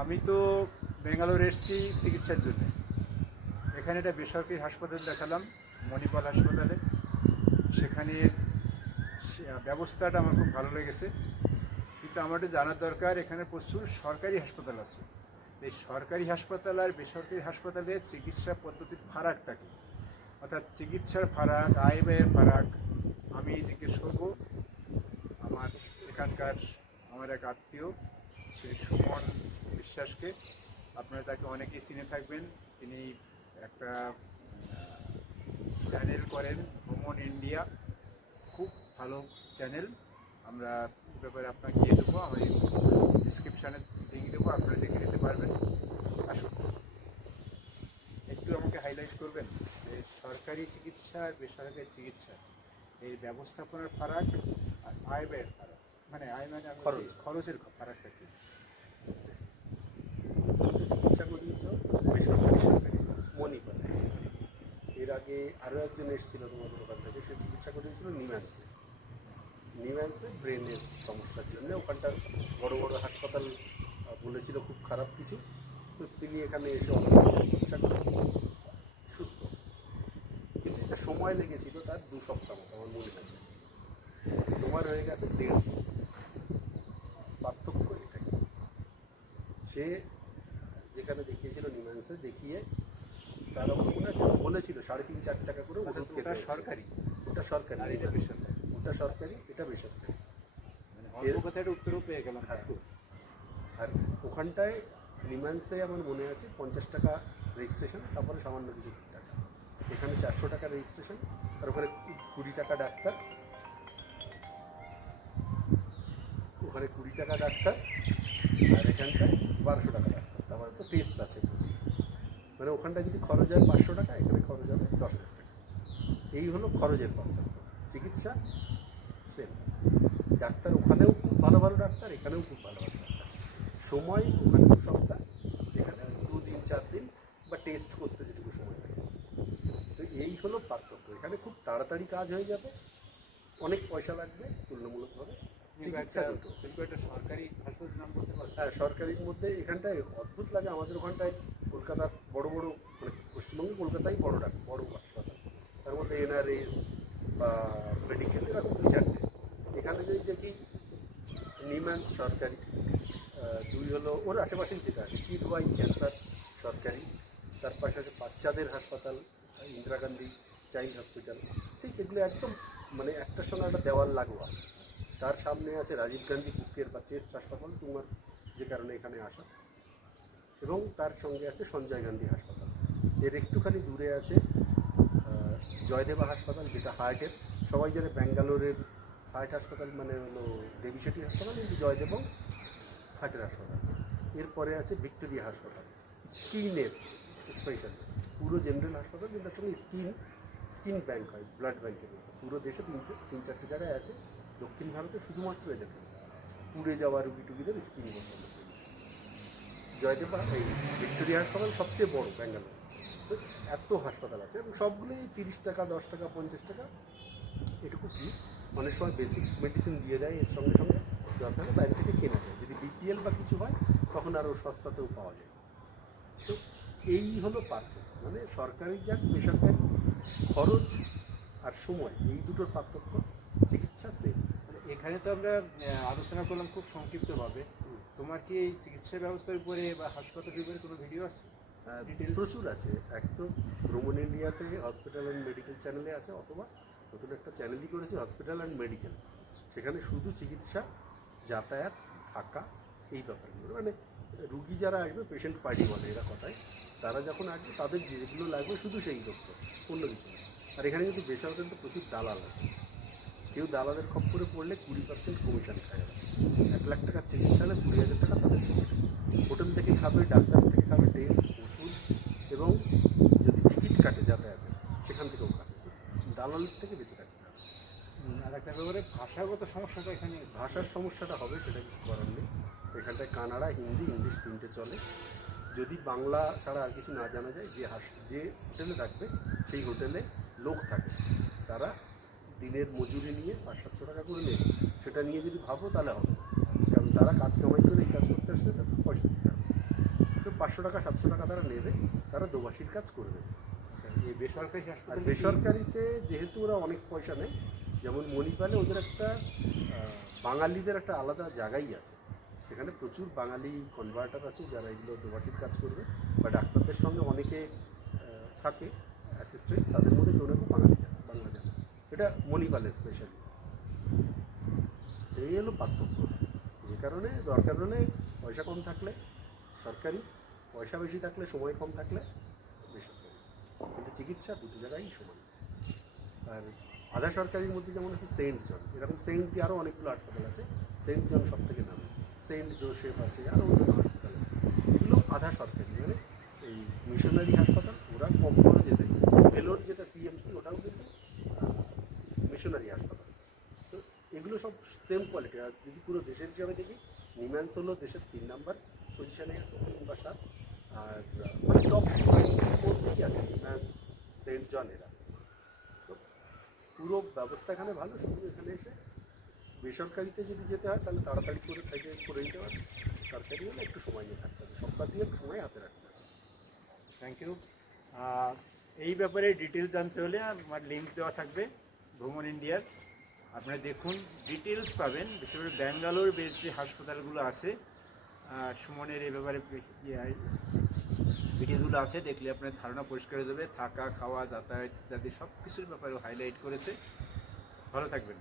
আমি তো বেঙ্গালোর এসেছি চিকিৎসার জন্য। এখানে একটা বেসরকারি হাসপাতাল দেখালাম, মণিপাল হাসপাতালে। সেখানে ব্যবস্থাটা আমার খুব ভালো লেগেছে। কিন্তু আমার জানার দরকার, এখানে প্রচুর সরকারি হাসপাতাল আছে। এই সরকারি হাসপাতাল আর বেসরকারি হাসপাতালে চিকিৎসা পদ্ধতির ফারাক থাকে অর্থাৎ চিকিৎসার ফারাক আয় ব্যয়ের ফারাক আমি জিজ্ঞেস করব। আমার এখানকার, আমার এক আত্মীয় শ্রী সুমন বিশ্বাসকে। আপনারা তাকে অনেকেই চিনে থাকবেন। তিনি একটা চ্যানেল করেন ভ্রমণ ইন্ডিয়া। খুব ভালো চ্যানেল। আমরা ব্যাপারে আপনাকে দিয়ে দেবো। আমি ডিসক্রিপশানে লিঙ্ক দেবো। আপনারা দেখে নিতে পারবেন। আসুন। একটু আমাকে হাইলাইট করবেন যে সরকারি চিকিৎসা আর বেসরকারি চিকিৎসা এই ব্যবস্থাপনার ফারাক আর আয় ব্যয়ের ফারাক। মানে আয় মানে খরচের ফারাকটা কি? চিকিৎসা করিয়েছ বেসরকারি সরকারি মণিপালে এর আগে আরও একজন এসেছিল তোমাদের ওখান থেকে, সে চিকিৎসা করিয়েছিল নিম্যান্সে। নিম্যান্সে ব্রেনের সমস্যার জন্য ওখানটার বড় বড় হাসপাতাল বলেছিল খুব খারাপ কিছু। তো তিনি এখানে এসে চিকিৎসা করে সুস্থ। কিন্তু এটা সময় লেগেছিল তার দু সপ্তাহ মতো, আমার মনে আছে। তোমার হয়ে গেছে দেড় দিন। পার্থক্য এটাই। সে যেখানে দেখিয়েছিল নিমান্সে দেখিয়ে তার মনে আছে বলেছিল সাড়ে তিন চার টাকা করে ওষুধ খেতে সরকারি? ওটা সরকারি এটা বেসরকারি? ওটা সরকারি এটা বেসরকারি। মানে অল্প কথাটা উত্তরও পেয়ে গেলাম হ্যাঁ। আর ওখানটায় নিমান্সে আমার মনে আছে পঞ্চাশ টাকা রেজিস্ট্রেশন তারপরে সামান্য কিছু টাকা। এখানে চারশো টাকা রেজিস্ট্রেশন আর ওখানে কুড়ি টাকা ডাক্তার। ওখানে কুড়ি টাকা ডাক্তার আর এখানটায় বারোশো টাকা ডাক্তার। তারপরে তো টেস্ট আছে। মানে ওখানটায় যদি খরচ হয় পাঁচশো টাকা, এখানে খরচ হবে দশ হাজার টাকা। এই হলো খরচের পার্থক্য চিকিৎসা সেম ডাক্তার ওখানেও খুব ভালো ভালো ডাক্তার, এখানেও খুব ভালো ভালো ডাক্তার। সময় ওখানে দু সপ্তাহ, এখানে দু দিন, চার দিন বা টেস্ট করতে যেটুকু সময় লাগে। তো এই হলো পার্থক্য। এখানে খুব তাড়াতাড়ি কাজ হয়ে যাবে। অনেক পয়সা লাগবে তুলনামূলকভাবে। চিকিৎসা দুটো সরকারি হ্যাঁ সরকারির মধ্যে এখানটায় অদ্ভুত লাগে। আমাদের ওখানটায় কলকাতার বড় বড় মানে পশ্চিমবঙ্গে কলকাতায় বড় ডাক বড় হাসপাতাল। তার মধ্যে এনআরএস বা মেডিকেল এরকম দু চারটে। এখানে যদি দেখি নিম্যান্স সরকারি দুই হলো ওর আশেপাশেই যেটা আছে কিড ওয়াই ক্যান্সার সরকারি। তার পাশে আছে বাচ্চাদের হাসপাতাল ইন্দিরা গান্ধী চাইল্ড হসপিটাল ঠিক এগুলো একদম মানে একটার সঙ্গে একটা দেওয়াল লাগোয়া। তার সামনে আছে রাজীব গান্ধী বুকের বা চেস্ট হাসপাতাল তোমার যে কারণে এখানে আসা। এবং তার সঙ্গে আছে সঞ্জয় গান্ধী হাসপাতাল। এর একটুখানি দূরে আছে জয়দেবা হাসপাতাল, যেটা হার্টের সবাই জানে ব্যাঙ্গালোরের হার্ট হাসপাতাল মানে হলো দেবী শেঠি হাসপাতাল কিন্তু জয়দেব হার্টের হাসপাতাল। এরপরে আছে ভিক্টোরিয়া হাসপাতাল স্কিনের স্পেশাল পুরো জেনারেল হাসপাতাল, কিন্তু সঙ্গে স্কিন স্কিন ব্যাংক হয় ব্লাড ব্যাংকের পুরো দেশে তিন তিন চারটে জায়গায় আছে। দক্ষিণ ভারতে শুধুমাত্র এদের কাছে। পুড়ে যাওয়া রুগী টুগীদের স্কিন বসানোর জন্য। জয়দেবা, এই ভিক্টোরিয়া হাসপাতাল সবচেয়ে বড়, ব্যাঙ্গালোর। তো এত হাসপাতাল আছে, এবং সবগুলোই তিরিশ টাকা, দশ টাকা, পঞ্চাশ টাকা। এটুকু কি? অনেক সময় বেসিক মেডিসিন দিয়ে দেয়, এর সঙ্গে সঙ্গে দরকার বাইরে থেকে কেনা যায়। যদি বিপিএল বা কিছু হয়, তখন আরও সস্তাতেও পাওয়া যায়। তো এই হলো পার্থক্য। মানে সরকারি যাক, বেসরকারি, খরচ আর সময়, এই দুটোর পার্থক্য। চিকিৎসা মানে এখানে তো আমরা আলোচনা করলাম খুব সংক্ষিপ্তভাবে। তোমার কি এই চিকিৎসা ব্যবস্থার উপরে বা হাসপাতালের উপরে কোনো ভিডিও আছে? Details? প্রচুর আছে। এক তো ভ্রমণ ইন্ডিয়াতে হসপিটাল অ্যান্ড মেডিকেল চ্যানেলে আছে অথবা নতুন একটা চ্যানেলই করেছে হসপিটাল অ্যান্ড মেডিকেল সেখানে শুধু চিকিৎসা যাতায়াত থাকা এই ব্যাপারগুলো। মানে রুগী যারা আসবে পেশেন্ট পার্টি বলে এরা কথায় তারা যখন আসবে তাদের যেগুলো লাগবে শুধু সেই করতে অন্য কিছু আর এখানে কিন্তু বেসরকারি তো প্রচুর দালাল আছে। কেউ দালালের খপ্পরে পড়লে কুড়ি পার্সেন্ট কমিশন খায়। এক লাখ টাকার চিকিৎসা হলে কুড়ি হাজার টাকা তাদের হোটেল থেকে খাবে ডাক্তার থেকে খাবে টেস্ট ওষুধ এবং যদি টিকিট কাটে যাতায়াতের সেখান থেকেও কাটে। দালালের থেকে বেঁচে থাকতে হবে। আর একটা ব্যাপারে ভাষাগত সমস্যাটা এখানে ভাষার সমস্যাটা হবে সেটা কিছু করার নেই। এখানটায় কানাডা হিন্দি ইংলিশ তিনটে চলে। যদি বাংলা ছাড়া আর কিছু না জানা যায় যে হাস যে হোটেলে থাকবে সেই হোটেলে লোক থাকে। তারা দিনের মজুরি নিয়ে পাঁচ সাতশো টাকা করে নেবে। সেটা নিয়ে যদি ভাবো তাহলে হবে। কারণ তারা কাজ কামাই করে এই কাজ করতে আসছে তাদের পয়সা দিতে হবে। তো পাঁচশো টাকা সাতশো টাকা তারা নেবে তারা দোবাসির কাজ করবে। আচ্ছা, এই বেসরকারি আর বেসরকারিতে যেহেতু ওরা অনেক পয়সা নেয় যেমন মণিপালে ওদের একটা বাঙালিদের একটা আলাদা জায়গাই আছে। সেখানে প্রচুর বাঙালি কনভার্টার আছে যারা এগুলো দোবাটির কাজ করবে। বা ডাক্তারদের সঙ্গে অনেকে থাকে অ্যাসিস্ট্যান্ট তাদের মধ্যে কেউ না কেউ বাঙালি এটা মণিপালে স্পেশালি এই হলো পার্থক্য। যে কারণে দরকার হলে পয়সা কম থাকলে সরকারি, পয়সা বেশি থাকলে, সময় কম থাকলে বেসরকারি। কিন্তু চিকিৎসা দুটো জায়গায় সমান। আর আধা সরকারির মধ্যে যেমন আছে সেন্ট জন, এরকম সেন্ট দিয়ে আরও অনেকগুলো হাসপাতাল আছে। সেন্ট জন সব থেকে নামি। সেন্ট জোসেফ আছে আরও অন্যান্য হাসপাতাল আছে। এগুলো আধা সরকারি মানে এই মিশনারি হাসপাতাল, ওরা কম খরচে দেয় ভেলোর যেটা সিএমসি ওটাও কিন্তু মিশনারি হাসপাতাল। তো এগুলো সব সেম কোয়ালিটি আর যদি পুরো দেশের হিসাবে দেখি নিম্যান্স হলো দেশের তিন নাম্বার পজিশনে আছে, তিন বা সাত। আর মানে টপ মধ্যেই আছে নিম্যান্স সেন্ট জন এরা। তো পুরো ব্যবস্থা এখানে ভালো, শুধু এখানে এসে বেসরকারিতে যদি যেতে হয়, তাহলে তাড়াতাড়ি করে থেকে, করে দিতে হবে সরকারি হলে একটু সময় নিয়ে থাকতে হবে। সবটা দিয়ে একটু সময় হাতে রাখতে হবে। থ্যাংক ইউ এই ব্যাপারে ডিটেলস জানতে হলে আমার লিঙ্ক দেওয়া থাকবে। ভ্রমণ ইন্ডিয়ার। আপনারা দেখুন ডিটেলস পাবেন। বিশেষ করে ব্যাঙ্গালোর বেশ যে হাসপাতালগুলো আছে সুমনের এ ব্যাপারে ইয়ে, ভিডিওগুলো আছে দেখলে আপনার ধারণা পরিষ্কার হয়ে যাবে। থাকা খাওয়া যাতায়াত ইত্যাদি সব কিছুর ব্যাপারে হাইলাইট করেছে। ভালো থাকবেন।